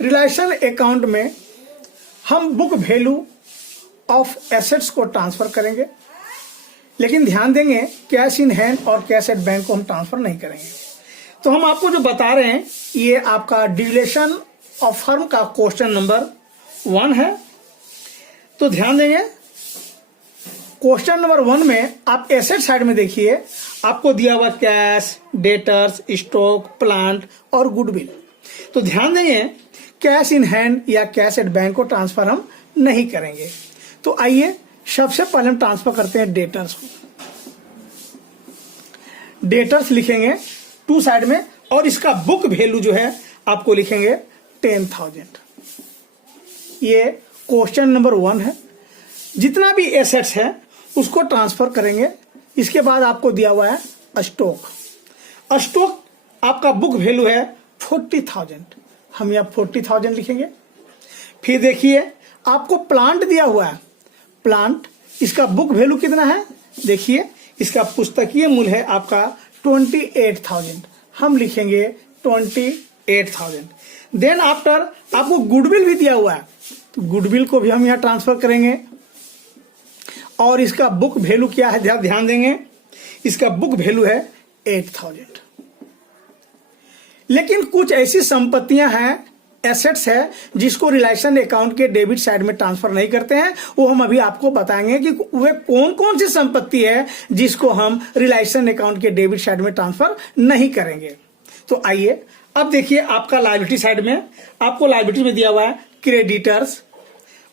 Realisation account में हम book value of assets को ट्रांसफर करेंगे, लेकिन ध्यान देंगे कैश इन हैंड और कैश एट बैंक को हम ट्रांसफर नहीं करेंगे। तो हम आपको जो बता रहे हैं ये आपका डिविलेशन ऑफ फर्म का क्वेश्चन नंबर 1 है। तो ध्यान देंगे क्वेश्चन नंबर 1 में आप एसेट साइड में देखिए, आपको दिया हुआ कैश, डेटर्स, स्टॉक, प्लांट और गुडविल। तो ध्यान देंगे कैश इन हैंड या कैश एट बैंक को ट्रांसफर हम नहीं करेंगे। तो आइए सबसे पहले हम ट्रांसफर करते हैं डेटर्स को। डेटर्स लिखेंगे 2 साइड में और इसका बुक वैल्यू जो है आपको लिखेंगे 10,000। ये क्वेश्चन नंबर 1 है। जितना भी एसेट्स है उसको ट्रांसफर करेंगे। इसके बाद आपको दिया हुआ है स्टॉक। स्टॉक आपका बुक वैल्यू है 40,000, हम यहाँ 40,000 लिखेंगे। फिर देखिए आपको प्लांट दिया हुआ है, प्लांट इसका बुक वैल्यू कितना है, देखिए इसका पुस्तकीय मूल्य है आपका 28,000, हम लिखेंगे 28,000। देन आफ्टर आपको गुडविल भी दिया हुआ है, तो गुडविल को भी हम यहाँ ट्रांसफर करेंगे और इसका बुक वैल्यू क्या है ध्यान देंगे, इसका बुक वैल्यू है 8,000। लेकिन कुछ ऐसी संपत्तियां हैं, एसेट्स है, जिसको रिलेशन अकाउंट के डेबिट साइड में ट्रांसफर नहीं करते हैं। वो हम अभी आपको बताएंगे कि वे कौन कौन सी संपत्ति है जिसको हम रिलेशन अकाउंट के डेबिट साइड में ट्रांसफर नहीं करेंगे। तो आइए अब देखिए आपका लायबिलिटी साइड में, आपको लायबिलिटी में दिया हुआ है क्रेडिटर्स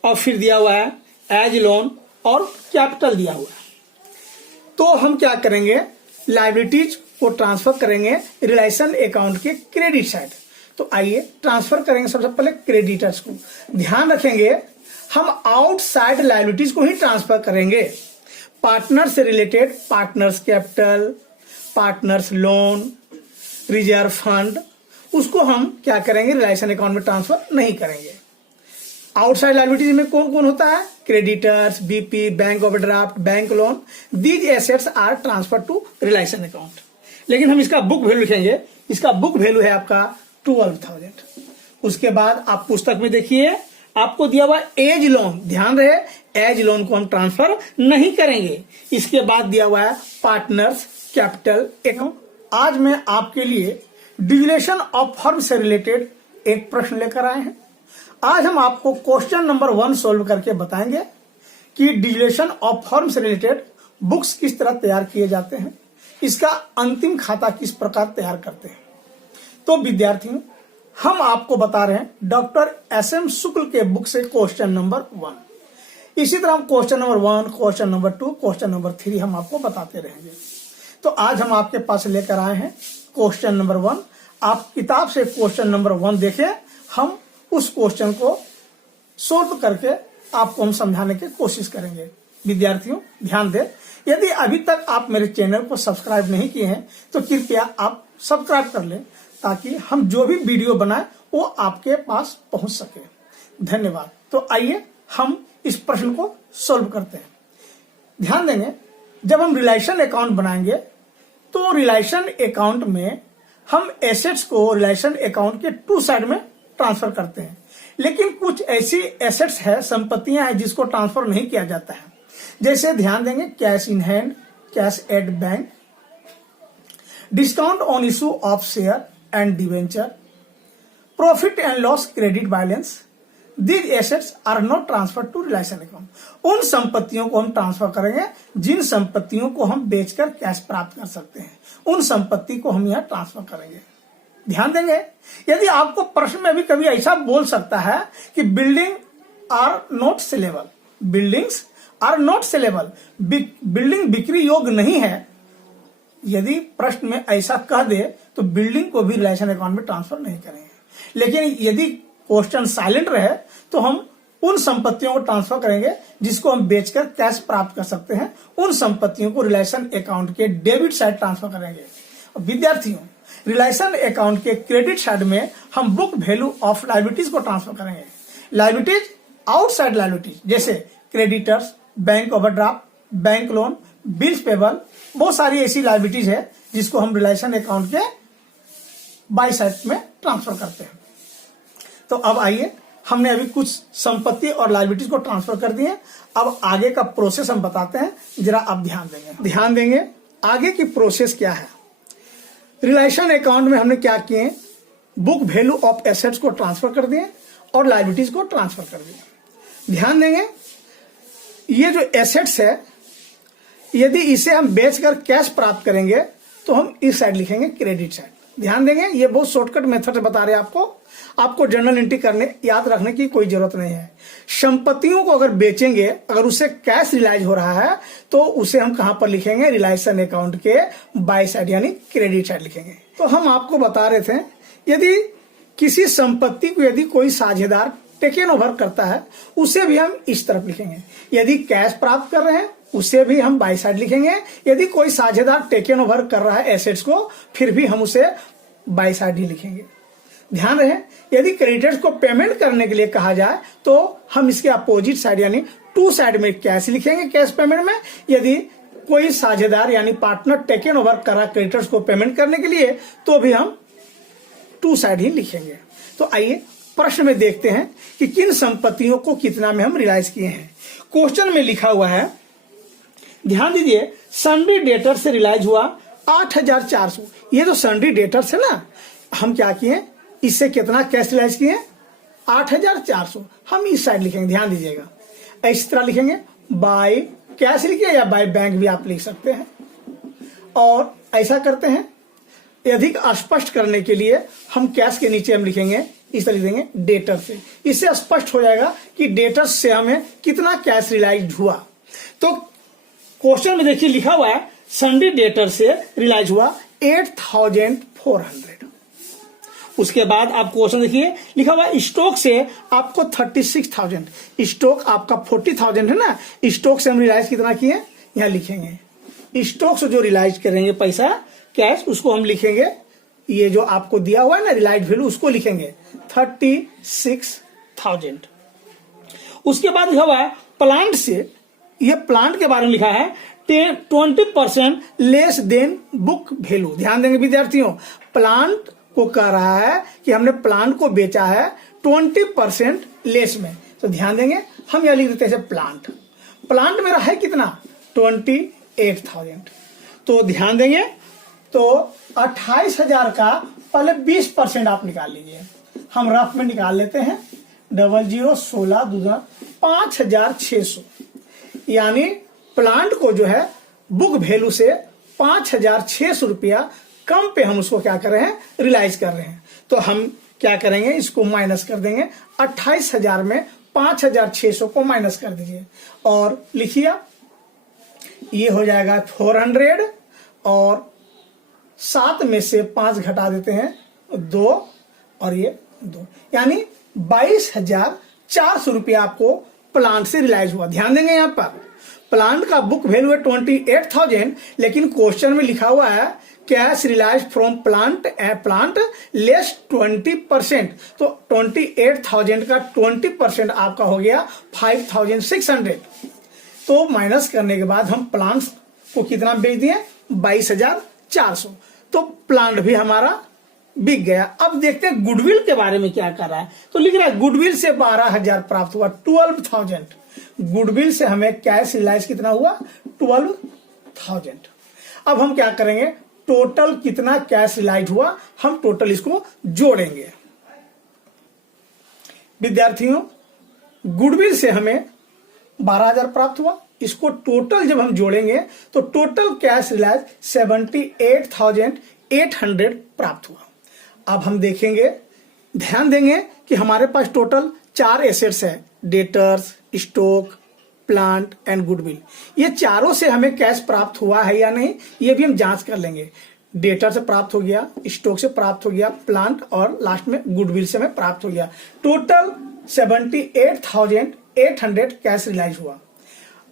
और फिर दिया हुआ है एज लोन और कैपिटल दिया हुआ है। तो हम क्या करेंगे, लायबिलिटीज को ट्रांसफर करेंगे रिलेशन अकाउंट के क्रेडिट साइड। तो आइए ट्रांसफर करेंगे सबसे पहले क्रेडिटर्स को। ध्यान रखेंगे हम आउटसाइड लायबिलिटीज को ही ट्रांसफर करेंगे। पार्टनर से related partners capital, partners loan, reserve fund, उसको हम क्या करेंगे, रिलेशन अकाउंट में ट्रांसफर नहीं करेंगे। आउटसाइड लायबिलिटीज में कौन कौन होता है, creditors, BP, bank overdraft, bank loan, these assets are transfer to relation account. लेकिन हम इसका बुक वैल्यू लिखेंगे, इसका बुक वैल्यू है आपका 12,000। उसके बाद आप पुस्तक में देखिए आपको दिया हुआ एज लोन, ध्यान रहे एज लोन को हम ट्रांसफर नहीं करेंगे। इसके बाद दिया हुआ है पार्टनर्स कैपिटल अकाउंट। आज मैं आपके लिए डिविलेशन ऑफ फर्म से रिलेटेड एक प्रश्न लेकर आए हैं। आज हम आपको क्वेश्चन नंबर 1 सोल्व करके बताएंगे कि डिविलेशन ऑफ फर्म से रिलेटेड बुक्स किस तरह तैयार किए जाते हैं, इसका अंतिम खाता किस प्रकार तैयार करते हैं। तो विद्यार्थियों हम आपको बता रहे हैं डॉक्टर SM शुक्ल के बुक से क्वेश्चन नंबर 1। इसी तरह हम question number 1, question number 2, question number 3 हम आपको बताते रहेंगे। तो आज हम आपके पास लेकर आए हैं क्वेश्चन नंबर 1। आप किताब से क्वेश्चन नंबर 1 देखें, हम उस क्वेश्चन को सोल्व करके आपको हम समझाने की कोशिश करेंगे। विद्यार्थियों ध्यान दें, यदि अभी तक आप मेरे चैनल को सब्सक्राइब नहीं किए हैं तो कृपया आप सब्सक्राइब कर लें, ताकि हम जो भी वीडियो बनाए वो आपके पास पहुंच सके। धन्यवाद। तो आइए हम इस प्रश्न को सोल्व करते हैं। ध्यान देंगे जब हम रिलेशन अकाउंट बनाएंगे तो रिलेशन अकाउंट में हम एसेट्स को रिलेशन अकाउंट के 2 साइड में ट्रांसफर करते हैं। लेकिन कुछ ऐसी एसेट्स है, संपत्तियां हैं जिसको ट्रांसफर नहीं किया जाता है। जैसे ध्यान देंगे cash in hand, cash at bank, discount on issue of share and debenture, profit and loss credit balance, these assets are not transfer to relation account. उन संपत्तियों को हम ट्रांसफर करेंगे जिन संपत्तियों को हम बेचकर कैश प्राप्त कर सकते हैं, उन संपत्ति को हम यहाँ ट्रांसफर करेंगे। ध्यान देंगे यदि आपको प्रश्न में भी कभी ऐसा बोल सकता है कि building are not saleable, buildings are not saleable, building बिक्री योग्य नहीं है, यदि प्रश्न में ऐसा कह दे तो बिल्डिंग को भी रिलेशन अकाउंट में ट्रांसफर नहीं करेंगे। लेकिन यदि क्वेश्चन साइलेंट रहे तो हम उन संपत्तियों को ट्रांसफर करेंगे जिसको हम बेचकर कैश प्राप्त कर सकते हैं, उन संपत्तियों को रिलेशन अकाउंट के डेबिट साइड ट्रांसफर करेंगे। विद्यार्थियों रिलेशन अकाउंट के क्रेडिट साइड में हम बुक वैल्यू ऑफ लायबिलिटीज को ट्रांसफर करेंगे। लायबिलिटीज आउटसाइड लायबिलिटीज जैसे creditors, bank overdraft, bank loan, bills payable, बहुत सारी ऐसी लायबिलिटीज है जिसको हम रिलेशन अकाउंट के बाई साइड में ट्रांसफर करते हैं। तो अब आइए, हमने अभी कुछ संपत्ति और लायबिलिटीज को ट्रांसफर कर दिए। अब आगे का प्रोसेस हम बताते हैं, जरा आप ध्यान देंगे आगे की प्रोसेस क्या है। रिलेशन अकाउंट में हमने क्या किए, बुक वैल्यू ऑफ एसेट्स को ट्रांसफर कर दिए और लायबिलिटीज को ट्रांसफर कर दिए। ध्यान देंगे, ये जो एसेट्स है, यदि इसे हम बेचकर कैश प्राप्त करेंगे तो हम इस साइड लिखेंगे क्रेडिट साइड। ध्यान देंगे, ये बहुत शॉर्टकट मेथड से बता रहे हैं आपको जर्नल एंट्री करने याद रखने की कोई जरूरत नहीं है। संपत्तियों को अगर बेचेंगे, अगर उससे कैश रिलाइज हो रहा है तो उसे हम कहां पर लिखेंगे, रिलायसन अकाउंट के बाय साइड यानी क्रेडिट साइड लिखेंगे। तो हम आपको बता रहे थे, यदि किसी संपत्ति को यदि कोई साझेदार टेकन ओवर करता है, उसे भी हम इस तरफ लिखेंगे। यदि कैश प्राप्त कर रहे हैं, उसे भी हम बाय साइड लिखेंगे। यदि कोई साझेदार टेकन ओवर कर रहा है एसेट्स को, फिर भी हम उसे बाय साइड ही लिखेंगे। ध्यान रहे, यदि क्रेडिटर्स को पेमेंट करने के लिए कहा जाए तो हम इसके अपोजिट साइड यानी टू साइड में कैश लिखेंगे, कैश पेमेंट में। यदि कोई साझेदार यानी पार्टनर टेकन ओवर कर रहा क्रेडिटर्स को पेमेंट करने के लिए, तो भी हम टू साइड ही लिखेंगे। तो आइए प्रश्न में देखते हैं कि किन संपत्तियों को कितना में हम रिलाइज किए हैं। क्वेश्चन में लिखा हुआ है, ध्यान दीजिए, सन्ड्री डेटर से रिलाइज हुआ 8,400। ये जो सन्ड्री डेटर्स है ना, हम क्या किए, इससे कितना कैश रिलाइज किए, 8,400। हम इस साइड लिखेंगे, ध्यान दीजिएगा। इस तरह लिखेंगे, बाय कैश लिखिए या बाय बैंक भी आप लिख सकते हैं। और ऐसा करते हैं, अधिक स्पष्ट करने के लिए हम कैश के नीचे हम लिखेंगे, इस तरह लिखेंगे डेटर से। इससे स्पष्ट हो जाएगा कि डेटर से हमें कितना कैश रिलाइज हुआ। तो क्वेश्चन में देखिए लिखा हुआ है, सन्ड्री डेटर से रिलाइज हुआ 8,400। उसके बाद आप क्वेश्चन देखिए, लिखा हुआ स्टॉक से आपको 36,000, स्टॉक आपका 40,000 है ना, स्टॉक से हम रिलाइज कितना किए, यहां लिखेंगे। स्टॉक से जो रिलाइज करेंगे पैसा कैश, उसको हम लिखेंगे, ये जो आपको दिया हुआ है ना रिलाइज वैल्यू, उसको लिखेंगे 36,000। उसके बाद लिखा हुआ है प्लांट से, ये प्लांट के बारे में लिखा है 20% लेस देन बुक वैल्यू। ध्यान देंगे विद्यार्थियों, प्लांट को कह रहा है कि हमने प्लांट को बेचा है 20% लेस में। तो ध्यान देंगे, हम यह लिख देते हैं प्लांट। प्लांट मेरा है कितना, 28,000। तो ध्यान देंगे, तो 28,000 का पहले 20% आप निकाल लीजिए। हम रफ में निकाल लेते हैं, 00 16 दूना 5,600। यानी प्लांट को जो है बुक वैल्यू से 5,600 रुपया कम पे हम उसको क्या कर रहे हैं, रिलाइज कर रहे हैं। तो हम क्या करेंगे, इसको माइनस कर देंगे। 28,000 में 5,600 को माइनस कर दीजिए और लिखिए, ये हो जाएगा 400 और 7 में से 5 घटा देते हैं 2 और ये 2, यानी 22,400 रुपया आपको प्लांट से रिलाइज हुआ। ध्यान देंगे, यहां पर प्लांट का बुक वैल्यू है 28,000, लेकिन क्वेश्चन में लिखा हुआ है cash realised from plant less 20%। तो 28,000 का 20% आपका हो गया 5,600। तो माइनस करने के बाद हम प्लांट को कितना बेच दिए, 22,400। तो प्लांट भी हमारा बिक गया। अब देखते हैं गुडविल के बारे में क्या कर रहा है। तो लिख रहा है गुडविल से 12,000 प्राप्त हुआ, 12,000। गुडविल से हमें कैश रिलाइज कितना हुआ, 12,000। अब हम क्या करेंगे, टोटल कितना कैश रिलाइज हुआ, हम टोटल इसको जोड़ेंगे। विद्यार्थियों, गुडविल से हमें 12,000 प्राप्त हुआ, इसको टोटल जब हम जोड़ेंगे तो टोटल कैश रिलाइज 78,800 प्राप्त हुआ। अब हम देखेंगे, ध्यान देंगे कि हमारे पास टोटल 4 एसेट्स है, debtors, stock, plant and goodwill. ये चारों से हमें कैश प्राप्त हुआ है या नहीं, ये भी हम जांच कर लेंगे। डेटर से प्राप्त हो गया, स्टॉक से प्राप्त हो गया, प्लांट और लास्ट में गुडविल से हमें प्राप्त हो गया। टोटल 78,800 कैश रिलाइज हुआ।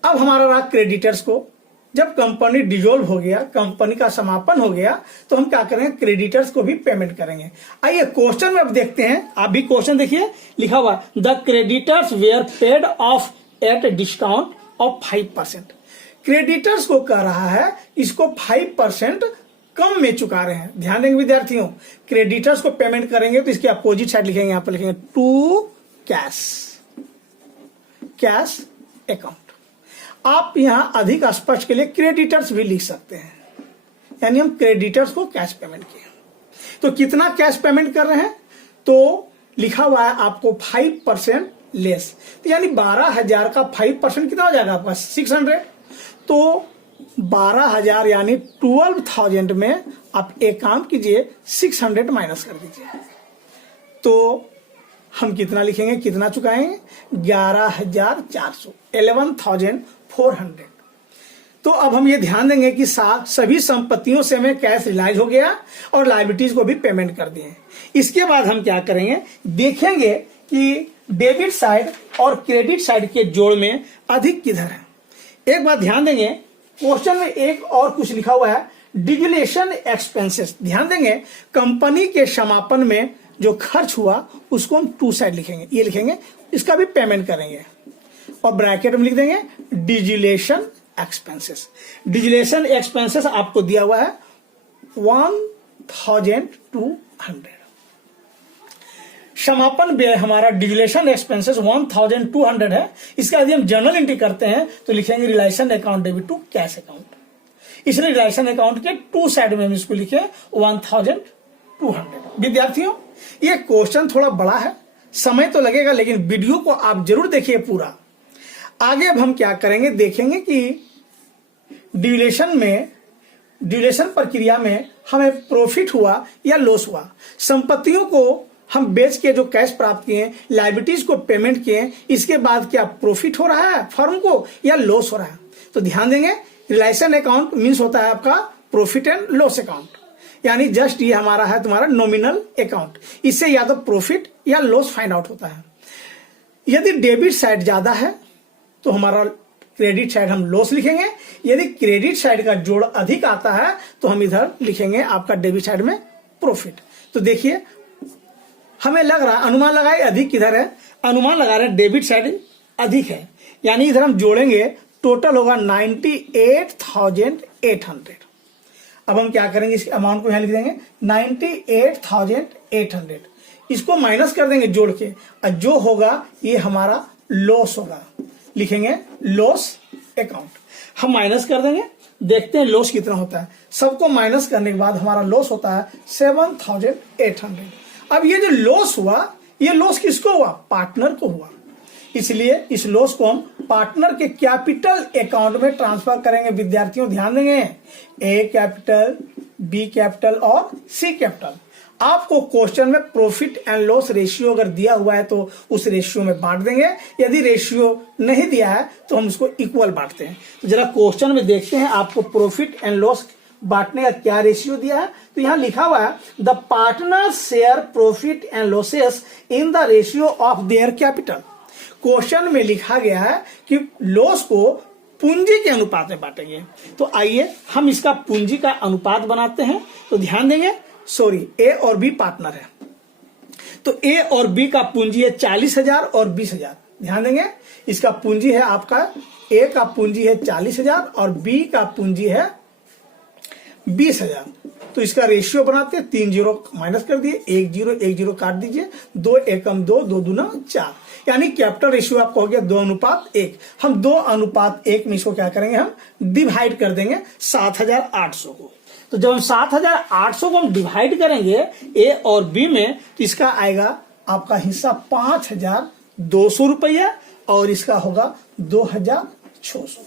अब हमारा रहा क्रेडिटर्स को। जब कंपनी डिजोल्व हो गया, कंपनी का समापन हो गया, तो हम क्या करेंगे, क्रेडिटर्स को भी पेमेंट करेंगे। आइए क्वेश्चन में अब देखते हैं, आप भी क्वेश्चन देखिए, लिखा हुआ the creditors were paid off at discount of 5%। Creditors को कह रहा है इसको 5% कम में चुका रहे हैं। ध्यान देंगे विद्यार्थियों, क्रेडिटर्स को पेमेंट करेंगे तो इसके अपोजिट साइड लिखेंगे, यहां पर लिखेंगे टू कैश अकाउंट। आप यहां अधिक स्पष्ट के लिए क्रेडिटर्स भी लिख सकते हैं, यानी हम क्रेडिटर्स को कैश पेमेंट किए। तो कितना कैश पेमेंट कर रहे हैं, तो लिखा हुआ है आपको 5% लेस, तो यानी 12,000 का 5% कितना हो जाएगा आपका 600। तो 12,000 यानी 12,000 में आप एक काम कीजिए, 600 माइनस कर दीजिए, तो हम कितना लिखेंगे, कितना चुकाएंगे 11,400, 11,400। तो अब हम ये ध्यान देंगे कि सभी संपत्तियों से हमें कैश रिलाइज हो गया और लायबिलिटीज को भी पेमेंट कर दिए। इसके बाद हम क्या करेंगे, देखेंगे कि डेबिट साइड और क्रेडिट साइड के जोड़ में अधिक किधर है। एक बात ध्यान देंगे, क्वेश्चन में एक और कुछ लिखा हुआ है, डिजुलेशन एक्सपेंसेस। ध्यान देंगे, कंपनी के समापन में जो खर्च हुआ उसको हम टू साइड लिखेंगे, ये लिखेंगे, इसका भी पेमेंट करेंगे और ब्रैकेट में लिख देंगे डिजुलेशन एक्सपेंसेस। डिजुलेशन एक्सपेंसेस आपको दिया हुआ है 1,200। समापन व्यय हमारा डिजुलेशन एक्सपेंसेस 1,200 है। इसका यदि हम जर्नल एंट्री करते हैं तो लिखेंगे realisation account debit to cash account, इसलिए रिलेशन अकाउंट के टू साइड में हम इसको लिखे 1,200। विद्यार्थियों, ये क्वेश्चन थोड़ा बड़ा है, समय तो लगेगा, लेकिन वीडियो को आप जरूर देखिए पूरा। आगे अब हम क्या करेंगे, देखेंगे कि ड्यूरेशन प्रक्रिया में हमें प्रॉफिट हुआ या लॉस हुआ। संपत्तियों को हम बेच के जो कैश प्राप्त किए, लायबिलिटीज को पेमेंट किए, इसके बाद क्या प्रॉफिट हो रहा है फर्म को या लॉस हो रहा है। तो ध्यान देंगे, रिलेशन अकाउंट मीन्स होता है आपका प्रॉफिट एंड लॉस अकाउंट, यानी जस्ट ये हमारा है तुम्हारा नॉमिनल अकाउंट, इससे या तो प्रॉफिट या लॉस फाइंड आउट होता है। यदि डेबिट साइड ज्यादा है तो हमारा क्रेडिट साइड हम लॉस लिखेंगे, यदि क्रेडिट साइड का जोड़ अधिक आता है तो हम इधर लिखेंगे आपका डेबिट साइड में प्रॉफिट। तो देखिए, हमें लग रहा, अनुमान लगाए अधिक किधर है, अनुमान लगा रहे हैं डेबिट साइड अधिक है, यानी इधर हम जोड़ेंगे, टोटल होगा 98,800। अब हम क्या करेंगे, इस अमाउंट को यहां लिख देंगे 98,800, इसको माइनस कर देंगे जोड़ के, और जो होगा ये हमारा लॉस होगा, लिखेंगे लॉस अकाउंट। हम माइनस कर देंगे, देखते हैं लॉस कितना होता है। सबको माइनस करने के बाद हमारा लॉस होता है 7,800। अब ये जो लॉस हुआ, ये लॉस किसको हुआ, पार्टनर को हुआ, इसलिए इस लॉस को हम पार्टनर के कैपिटल अकाउंट में ट्रांसफर करेंगे। विद्यार्थियों ध्यान देंगे, ए कैपिटल, बी कैपिटल और सी कैपिटल। आपको क्वेश्चन में प्रॉफिट एंड लॉस रेशियो अगर दिया हुआ है तो उस रेशियो में बांट देंगे, यदि रेशियो नहीं दिया है तो हम उसको इक्वल बांटते हैं। तो जरा क्वेश्चन में देखते हैं आपको प्रॉफिट एंड लॉस बांटने का क्या रेशियो दिया है। तो यहां लिखा हुआ है the partner share profit and losses in the ratio of their capital. Question में लिखा गया है कि लॉस को पूंजी के अनुपात में बांटेंगे। तो आइए हम इसका पूंजी का अनुपात बनाते हैं। तो ध्यान देंगे, सॉरी, ए और बी पार्टनर है, तो ए और बी का पूंजी है 40,000 और 20,000। ध्यान देंगे, इसका पूंजी है आपका, ए का पूंजी है 40,000 और बी का पूंजी है 20,000। तो इसका रेशियो बनाते हैं, 3 जीरो माइनस कर दिए, 1 जीरो 1 जीरो काट दीजिए, 2 एकम 2, 2 दूना 4, यानी कैपिटल रेशियो आपको हो गया 2:1। हम 2:1 में इसको क्या करेंगे, हम डिवाइड कर देंगे 7,800 को। तो जब हम 7,800 को हम डिवाइड करेंगे ए और बी में, तो इसका आएगा आपका हिस्सा 5,200 रुपया और इसका होगा 2,600।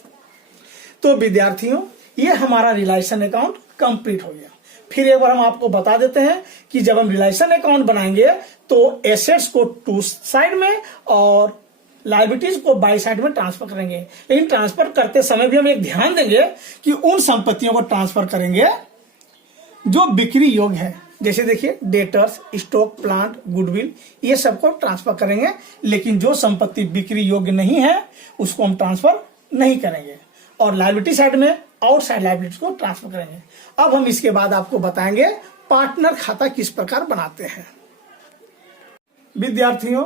तो विद्यार्थियों, ये हमारा रिलेशन अकाउंट कंप्लीट हो गया। फिर एक बार हम आपको बता देते हैं कि जब हम रिलेशन अकाउंट बनाएंगे तो एसेट्स को टू साइड में और लायबिलिटीज को बाई साइड में ट्रांसफर करेंगे। लेकिन ट्रांसफर करते समय भी हम एक ध्यान देंगे कि उन संपत्तियों को ट्रांसफर करेंगे जो बिक्री योग्य है। जैसे देखिए, डेटर्स, स्टॉक, प्लांट, गुडविल, ये सबको ट्रांसफर करेंगे, लेकिन जो संपत्ति बिक्री योग्य नहीं है उसको हम ट्रांसफर नहीं करेंगे। और लायबिलिटी साइड में आउटसाइड लायबिलिटीज को ट्रांसफर करेंगे। अब हम इसके बाद आपको बताएंगे पार्टनर खाता किस प्रकार बनाते हैं। विद्यार्थियों,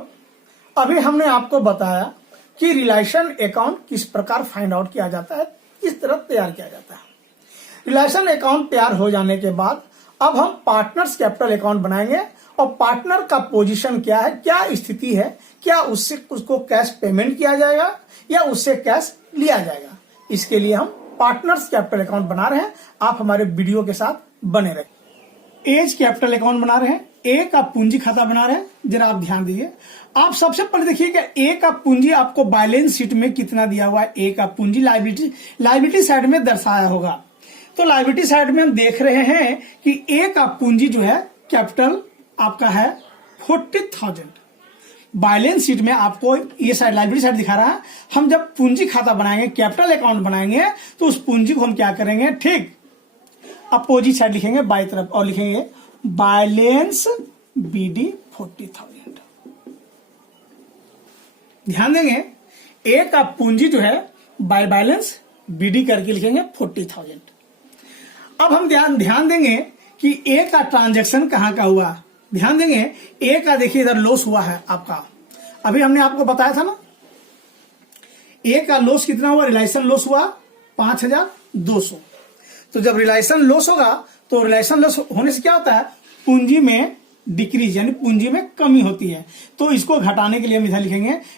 अभी हमने आपको बताया कि रिलेशन अकाउंट किस प्रकार फाइंड आउट किया जाता है, किस तरह तैयार किया जाता है। रिलेशन अकाउंट तैयार हो जाने के बाद अब हम पार्टनर्स कैपिटल अकाउंट बनाएंगे और पार्टनर का पोजीशन क्या है, क्या स्थिति है, क्या उससे उसको कैश पेमेंट किया जाएगा या उससे कैश लिया जाएगा, इसके लिए हम पार्टनर्स कैपिटल अकाउंट बना रहे हैं। आप हमारे वीडियो के साथ बने रहे। एज कैपिटल अकाउंट बना रहे हैं, ए का पूंजी खाता बना रहे हैं। जरा आप ध्यान दीजिए, आप सबसे पहले देखिएगा ए का पूंजी आपको बैलेंस शीट में कितना दिया हुआ है। ए का पूंजी लायबिलिटी साइड में दर्शाया होगा। तो लायबिलिटी साइड में हम देख रहे हैं कि ए का पूंजी जो है कैपिटल आपका है 40,000। बैलेंस शीट में आपको ये साइड लायबिलिटी साइड दिखा रहा है। हम जब पूंजी खाता बनाएंगे, कैपिटल अकाउंट बनाएंगे, तो उस पूंजी को हम क्या करेंगे, ठीक अपोजिट साइड लिखेंगे बाई तरफ और लिखेंगे बैलेंस बीडी 40,000। ध्यान देंगे ए का पूंजी जो है बाय बैलेंस बीडी करके लिखेंगे 40,000। अब हम ध्यान देंगे कि ए का ट्रांजैक्शन कहां का हुआ। ध्यान देंगे ए का देखिए इधर लॉस हुआ है आपका, अभी हमने आपको बताया था ना। ए का लॉस कितना हुआ, रिलायंस लॉस हुआ 5,200। तो जब रिलायंस लॉस होगा तो रिलायंस लॉस होने से क्या होता है, पूंजी में डिक्रीज यानी पूंजी में कमी होती है। तो इसको घटाने के लिए हम इधर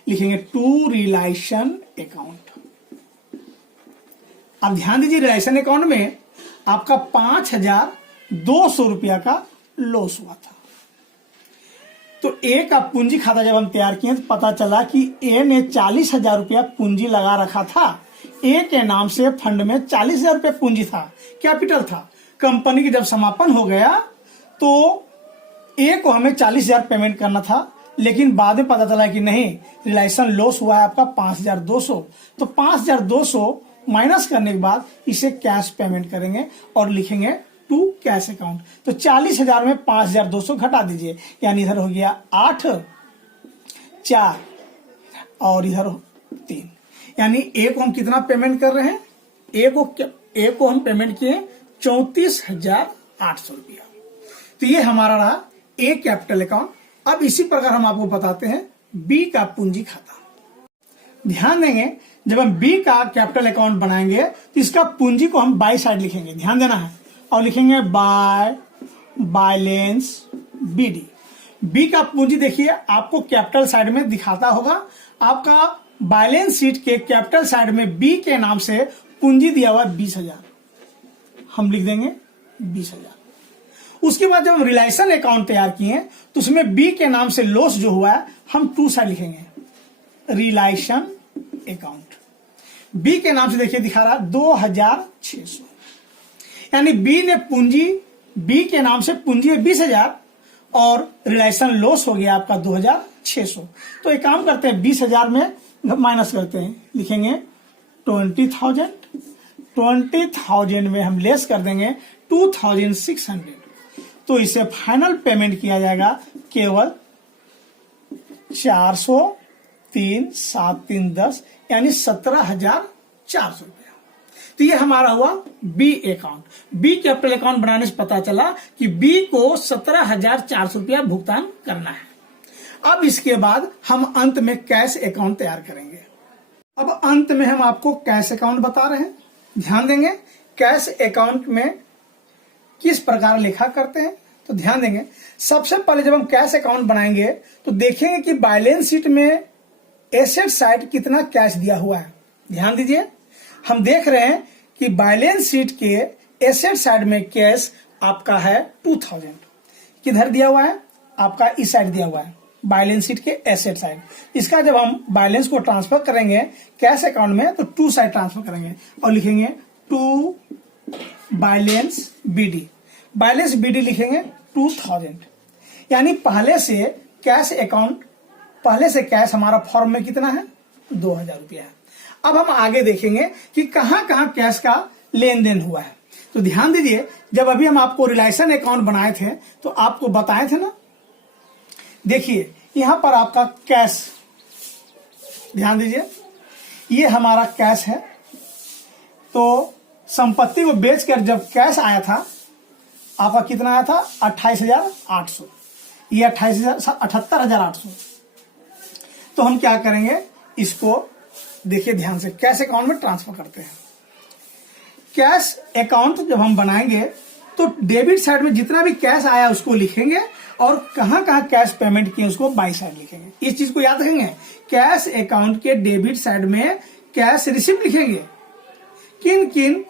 लिखेंगे टू रिलायंस अकाउंट। अब ध्यान दीजिए रिलायंस अकाउंट में आपका 5,200 रुपया का लॉस हुआ था। तो ए का पूंजी खाता जब हम तैयार किए तो पता चला कि ए ने 40,000 रुपया पूंजी लगा रखा था। ए के नाम से फंड में 40,000 रुपया पूंजी था, कैपिटल था। कंपनी की जब समापन हो गया तो ए को हमें 40,000 पेमेंट करना था, लेकिन बाद में पता चला कि नहीं, रिलायंस लॉस हुआ है आपका 5,200। तो 5,200 माइनस करने के बाद इसे कैश पेमेंट करेंगे और लिखेंगे टू कैश अकाउंट। तो 40,000 में 5,200 घटा दीजिए, यानी इधर हो गया 8, 4 और इधर 3, यानी ए को हम कितना पेमेंट कर रहे हैं, ए को हम पेमेंट किए 34,800 रुपया। तो ये हमारा रहा ए कैपिटल अकाउंट। अब इसी प्रकार हम आपको बताते हैं बी का पूंजी खाता। ध्यान देंगे जब हम बी का कैपिटल अकाउंट बनाएंगे तो इसका पूंजी को हम बाई साइड लिखेंगे, ध्यान देना है, और लिखेंगे बाय बैलेंस बीडी। बी का पूंजी देखिए आपको कैपिटल साइड में दिखाता होगा। आपका बैलेंस शीट के कैपिटल साइड में बी के नाम से पूंजी दिया हुआ 20,000, हम लिख देंगे 20,000। उसके बाद जब हम रिलायंस अकाउंट तैयार किए तो उसमें बी के नाम से लॉस जो हुआ है हम टू साइड लिखेंगे रिलायंस अकाउंट। बी के नाम से देखिए दिखा रहा 2,600, यानी बी के नाम से पूंजी है 20,000 और रिलायंस लॉस हो गया आपका 2,600। तो एक काम करते हैं 20,000 में माइनस करते हैं, लिखेंगे 20,000। 20,000 में हम लेस कर देंगे 2,600। तो इसे फाइनल पेमेंट किया जाएगा केवल 400, 3, 7, 3, 10 यानी 17,400 रुपया। तो ये हमारा हुआ B account. B capital account बनाने से पता चला कि बी को 17,400 रुपया भुगतान करना है। अब इसके बाद हम अंत में कैश अकाउंट तैयार करेंगे। अब अंत में हम आपको कैश अकाउंट बता रहे हैं। ध्यान देंगे कैश अकाउंट में किस प्रकार लिखा करते हैं, तो ध्यान देंगे सबसे पहले जब हम कैश अकाउंट बनाएंगे तो देखेंगे कि बैलेंस शीट में एसेट साइड कितना कैश दिया हुआ है। ध्यान दीजिए हम देख रहे हैं कि बैलेंस शीट के एसेट साइड में कैश आपका है 2,000। किधर दिया हुआ है, आपका इस साइड दिया हुआ है बैलेंस शीट के एसेट साइड। इसका जब हम बैलेंस को ट्रांसफर करेंगे कैश अकाउंट में तो टू साइड ट्रांसफर करेंगे और लिखेंगे to balance B D. Balance B D लिखेंगे 2,000, यानी पहले से कैश हमारा फॉर्म में कितना है 2,000 रुपया है। अब हम आगे देखेंगे कि कहां कहां कैश का लेन देन हुआ है। तो ध्यान दीजिए जब अभी हम आपको रिलायंस अकाउंट बनाए थे तो आपको बताए थे ना, देखिए यहां पर आपका कैश, ध्यान दीजिए ये हमारा कैश है। तो संपत्ति को बेचकर जब कैश आया था आपका कितना आया था 28,800, ये 78,800। तो हम क्या करेंगे, इसको देखिए ध्यान से कैश अकाउंट में ट्रांसफर करते हैं। कैश अकाउंट जब हम बनाएंगे तो डेबिट साइड में जितना भी कैश आया उसको लिखेंगे और कहां कहां कैश पेमेंट किए उसको बाई साइड लिखेंगे। इस चीज को याद रखेंगे। कैश अकाउंट के डेबिट साइड में कैश रिसिप्ट लिखेंगे, किन किन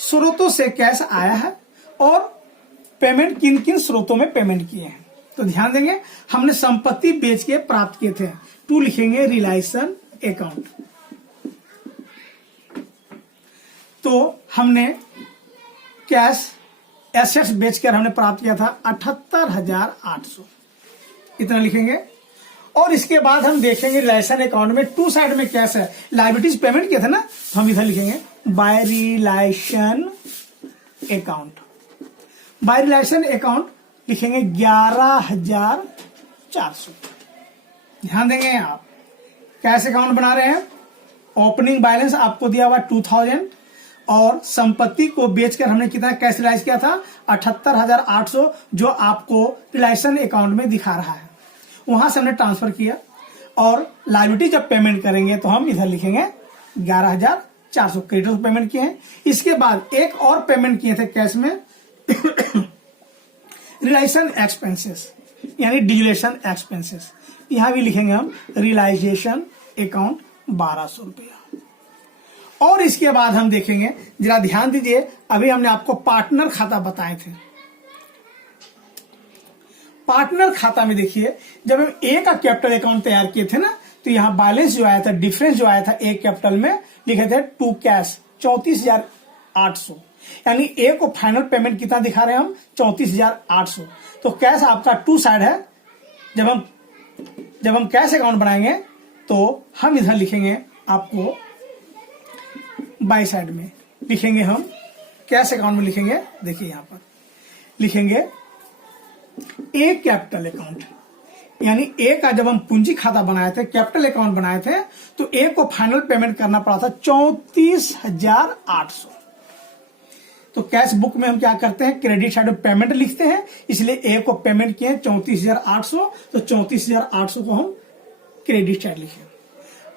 स्रोतों से कैश आया है और पेमेंट किन किन स्रोतों में पेमेंट किए हैं। तो ध्यान देंगे, हमने संपत्ति बेच के प्राप्त किए थे, टू लिखेंगे रिलायसन अकाउंट। तो हमने कैश एसेट्स बेचकर हमने प्राप्त किया था 78,800, इतना लिखेंगे। और इसके बाद हम देखेंगे रिलायसन अकाउंट में टू साइड में कैश है, लायबिलिटीज पेमेंट किए थे ना, तो हम इधर लिखेंगे बाय रिलायसन अकाउंट। बाय रिलायसन अकाउंट लिखेंगे 11,400। ध्यान देंगे, आप कैश अकाउंट बना रहे हैं, ओपनिंग बैलेंस आपको दिया हुआ 2000 और संपत्ति को बेचकर हमने कितना कैश रिलाइज किया था 78,800, जो आपको रिलायसन अकाउंट में दिखा रहा है। वहां से हमने ट्रांसफर किया और लायबिलिटी जब पेमेंट करेंगे तो हम इधर लिखेंगे 11,400 क्रेडिटर पेमेंट किए हैं। इसके बाद एक और पेमेंट किए थे कैश में रिलायसन एक्सपेंसेस यानी डिजुलेशन एक्सपेंसेस, यहां भी लिखेंगे हम रियलाइजेशन अकाउंट 1200 रुपया। और इसके बाद हम देखेंगे, जरा ध्यान दीजिए, अभी हमने आपको पार्टनर खाता बताए थे। पार्टनर खाता में देखिए, जब हम ए का कैपिटल अकाउंट तैयार किए थे ना, तो यहां बैलेंस जो आया था, डिफरेंस जो आया था ए कैपिटल में, लिखे थे टू कैश 34,800, यानी ए को फाइनल पेमेंट कितना दिखा रहे हैं हम 34,800। तो कैश आपका टू साइड है। जब हम कैश अकाउंट बनाएंगे तो हम इधर लिखेंगे, आपको बाई साइड में लिखेंगे, हम कैश अकाउंट में लिखेंगे, देखिए यहां पर लिखेंगे ए कैपिटल अकाउंट, यानी ए का जब हम पूंजी खाता बनाए थे, कैपिटल अकाउंट बनाए थे, तो ए को फाइनल पेमेंट करना पड़ा था 34,800। तो कैश बुक में हम क्या करते हैं, क्रेडिट साइड में पेमेंट लिखते हैं, इसलिए ए को पेमेंट किए 34,800, तो 34,800 को हम क्रेडिट साइड लिखे।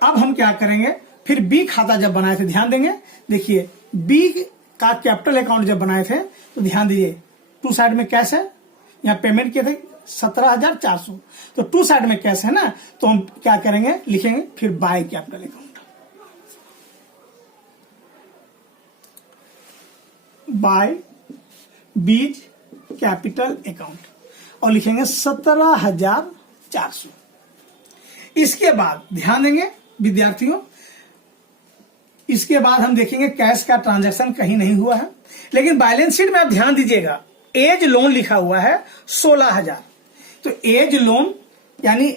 अब हम क्या करेंगे, फिर बी खाता जब बनाए थे, ध्यान देंगे, देखिए बी का कैपिटल अकाउंट जब बनाए थे तो ध्यान दीजिए, टू साइड में कैश है, यहां पेमेंट किए थे 17,400, तो टू साइड में कैश है ना, तो हम क्या करेंगे, लिखेंगे फिर by capital account, by B's capital account, और लिखेंगे 17,400। इसके बाद ध्यान देंगे विद्यार्थियों, इसके बाद हम देखेंगे कैश का ट्रांजैक्शन कहीं नहीं हुआ है, लेकिन बैलेंस शीट में आप ध्यान दीजिएगा, एज लोन लिखा हुआ है 16,000। तो एज लोन यानी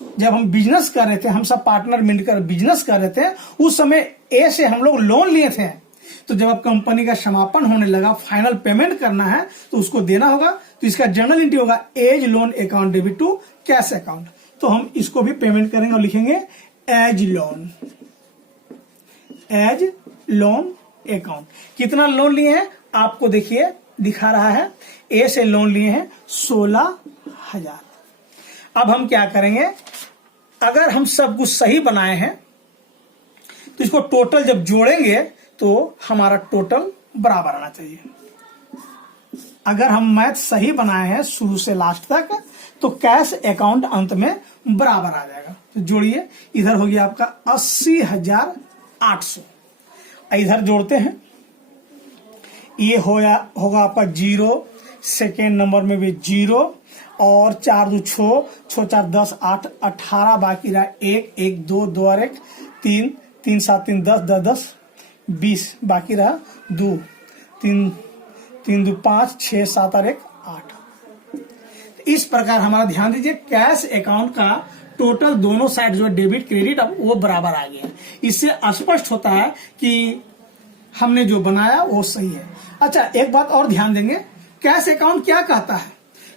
जब हम बिजनेस कर रहे थे, हम सब पार्टनर मिलकर बिजनेस कर रहे थे, उस समय ए से हम लोग लोन लिए थे। तो जब अब कंपनी का समापन होने लगा, फाइनल पेमेंट करना है, तो उसको देना होगा, तो इसका जर्नल एंट्री होगा A's loan account debit to cash account. तो हम इसको भी पेमेंट करेंगे और लिखेंगे A's loan, A's loan account. कितना लोन लिए हैं आपको देखिए दिखा रहा है, ए से लोन लिए हैं 16,000। अब हम क्या करेंगे, अगर हम सब कुछ सही बनाए हैं तो इसको टोटल जब जोड़ेंगे तो हमारा टोटल बराबर आना चाहिए। अगर हम मैथ सही बनाए हैं शुरू से लास्ट तक, तो कैश अकाउंट अंत में बराबर आ जाएगा। तो जोड़िए, इधर हो गया आपका 80,800, इधर जोड़ते हैं, ये होगा आपका 0, सेकेंड नंबर में भी 0, और 4 2 6, 6 4 10 8 18, बाकी रहा 1 1 2 2 और 1 3 3 7 3 10 10 10 20, बाकी रहा 2 3 3 2 5 6 7 और 1 8। इस प्रकार हमारा ध्यान दीजिए, कैश अकाउंट का टोटल दोनों साइड जो है डेबिट क्रेडिट अब वो बराबर आ गया। इससे स्पष्ट होता है कि हमने जो बनाया वो सही है। अच्छा, एक बात और ध्यान देंगे, कैश अकाउंट क्या कहता है।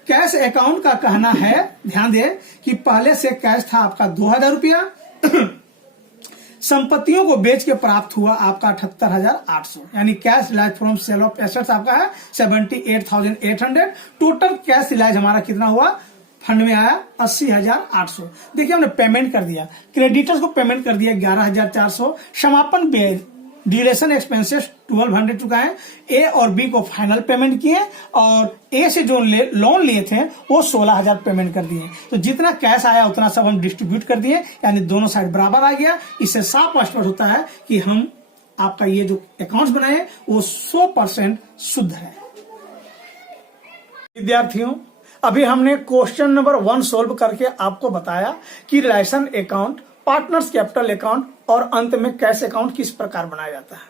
कैश अकाउंट का कहना है, ध्यान दें, कि पहले से कैश था आपका 2,000 रुपया, संपत्तियों को बेच के प्राप्त हुआ आपका 78,800, यानी cash realised from sale of assets आपका है 78,800। टोटल कैश रिलाइज हमारा कितना हुआ, फंड में आया 80,800। देखिए हमने पेमेंट कर दिया, क्रेडिटर्स को पेमेंट कर दिया 11,400, समापन व्यय ड्यूरेशन एक्सपेंसेस 1200 चुकाए, ए और बी को फाइनल पेमेंट किए और ए से जो लोन लिए थे वो 16,000 पेमेंट कर दिए। तो जितना कैश आया उतना सब हम डिस्ट्रीब्यूट कर दिए, यानी दोनों साइड बराबर आ गया। इससे साफ स्पष्ट होता है कि हम आपका ये जो अकाउंट्स बनाए वो 100% शुद्ध है। विद्यार्थियों, अभी हमने क्वेश्चन नंबर 1 सोल्व करके आपको बताया कि realisation account, partners capital account और अंत में कैश अकाउंट किस प्रकार बनाया जाता है।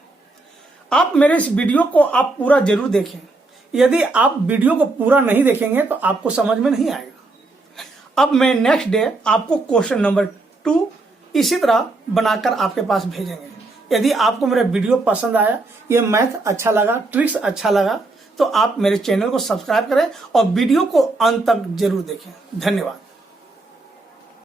आप मेरे इस वीडियो को आप पूरा जरूर देखें। यदि आप वीडियो को पूरा नहीं देखेंगे तो आपको समझ में नहीं आएगा। अब मैं नेक्स्ट डे आपको क्वेश्चन नंबर 2 इसी तरह बनाकर आपके पास भेजेंगे। यदि आपको मेरा वीडियो पसंद आया, ये मैथ अच्छा लगा, ट्रिक्स अच्छा लगा, तो आप मेरे चैनल को सब्सक्राइब करें और वीडियो को अंत तक जरूर देखें। धन्यवाद।